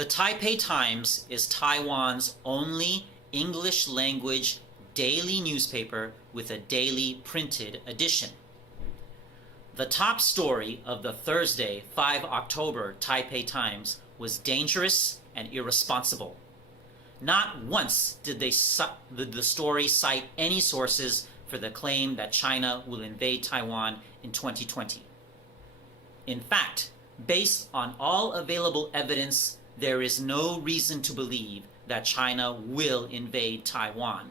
The Taipei Times is Taiwan's only English language daily newspaper with a daily printed edition. The top story of the Thursday, 5 October Taipei Times was dangerous and irresponsible. Not once did the story cite any sources for the claim that China will invade Taiwan in 2020. In fact, based on all available evidence, there is no reason to believe that China will invade Taiwan.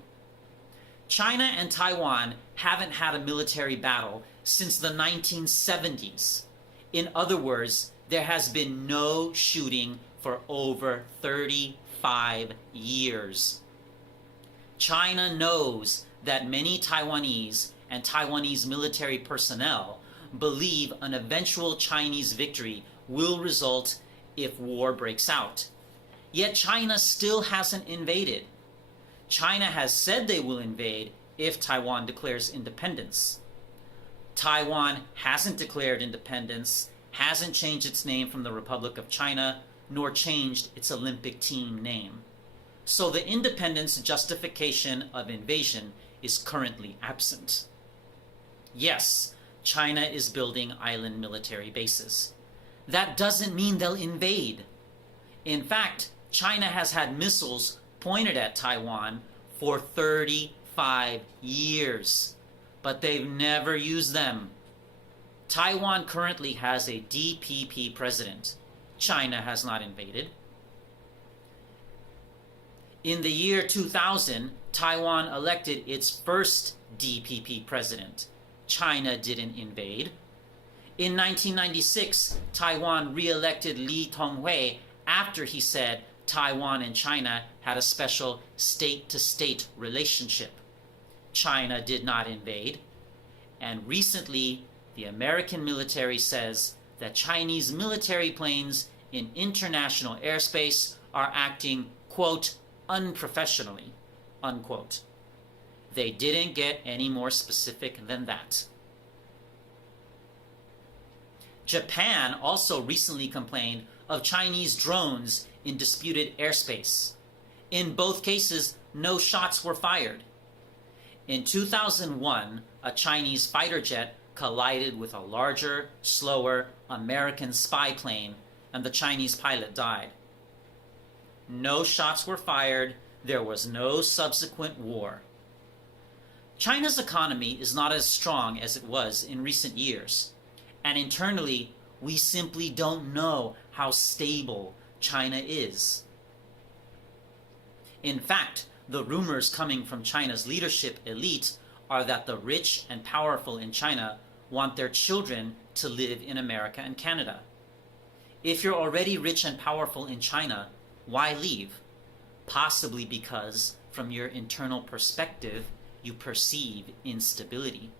China and Taiwan haven't had a military battle since the 1970s. In other words, there has been no shooting for over 35 years. China knows that many Taiwanese and Taiwanese military personnel believe an eventual Chinese victory will result if war breaks out. Yet China still hasn't invaded. China has said they will invade if Taiwan declares independence. Taiwan hasn't declared independence, hasn't changed its name from the Republic of China, nor changed its Olympic team name. So the independence justification of invasion is currently absent. Yes, China is building island military bases. That doesn't mean they'll invade. In fact, China has had missiles pointed at Taiwan for 35 years, but they've never used them. Taiwan currently has a DPP president. China has not invaded. In the year 2000, Taiwan elected its first DPP president. China didn't invade. In 1996, Taiwan re-elected Lee Tong-hui after he said Taiwan and China had a special state-to-state relationship. China did not invade. And recently, the American military says that Chinese military planes in international airspace are acting, quote, unprofessionally, unquote. They didn't get any more specific than that. Japan also recently complained of Chinese drones in disputed airspace. In both cases, no shots were fired. In 2001, a Chinese fighter jet collided with a larger, slower American spy plane, and the Chinese pilot died. No shots were fired. There was no subsequent war. China's economy is not as strong as it was in recent years, and internally, we simply don't know how stable China is. In fact, the rumors coming from China's leadership elite are that the rich and powerful in China want their children to live in America and Canada. If you're already rich and powerful in China, why leave? Possibly because, from your internal perspective, you perceive instability.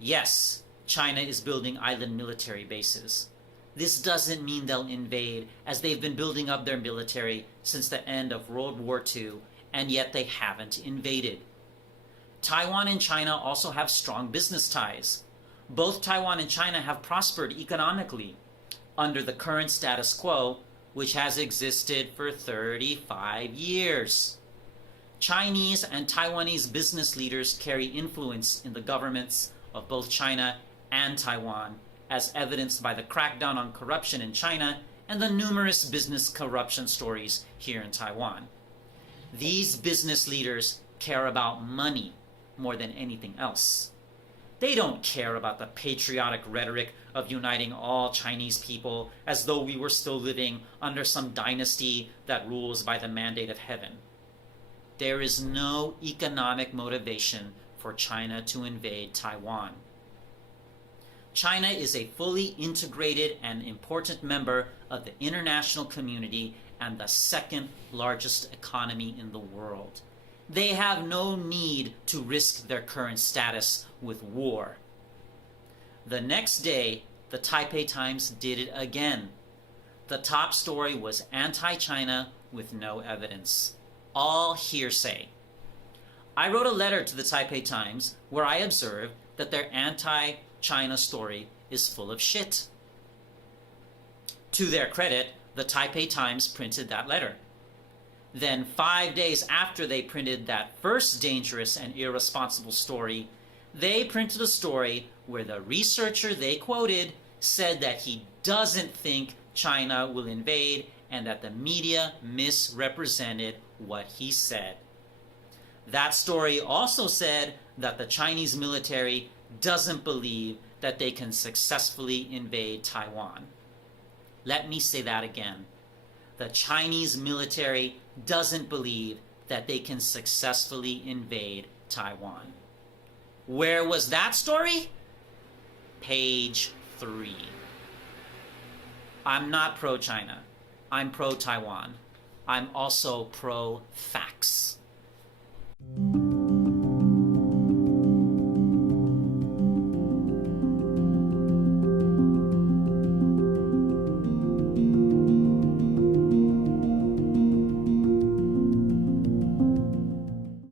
Yes, China is building island military bases. This doesn't mean they'll invade, as they've been building up their military since the end of World War II, and yet they haven't invaded. Taiwan and China also have strong business ties. Both Taiwan and China have prospered economically under the current status quo, which has existed for 35 years. Chinese and Taiwanese business leaders carry influence in the governments of both China and Taiwan, as evidenced by the crackdown on corruption in China and the numerous business corruption stories here in Taiwan. These business leaders care about money more than anything else. They don't care about the patriotic rhetoric of uniting all Chinese people as though we were still living under some dynasty that rules by the mandate of heaven. There is no economic motivation for China to invade Taiwan. China is a fully integrated and important member of the international community and the second largest economy in the world. They have no need to risk their current status with war. The next day, the Taipei Times did it again. The top story was anti-China with no evidence. All hearsay. I wrote a letter to the Taipei Times where I observed that their anti-China story is full of shit. To their credit, the Taipei Times printed that letter. Then 5 days after they printed that first dangerous and irresponsible story, they printed a story where the researcher they quoted said that he doesn't think China will invade and that the media misrepresented what he said. That story also said that the Chinese military doesn't believe that they can successfully invade Taiwan. Let me say that again. The Chinese military doesn't believe that they can successfully invade Taiwan. Where was that story? Page 3. I'm not pro-China. I'm pro-Taiwan. I'm also pro-facts.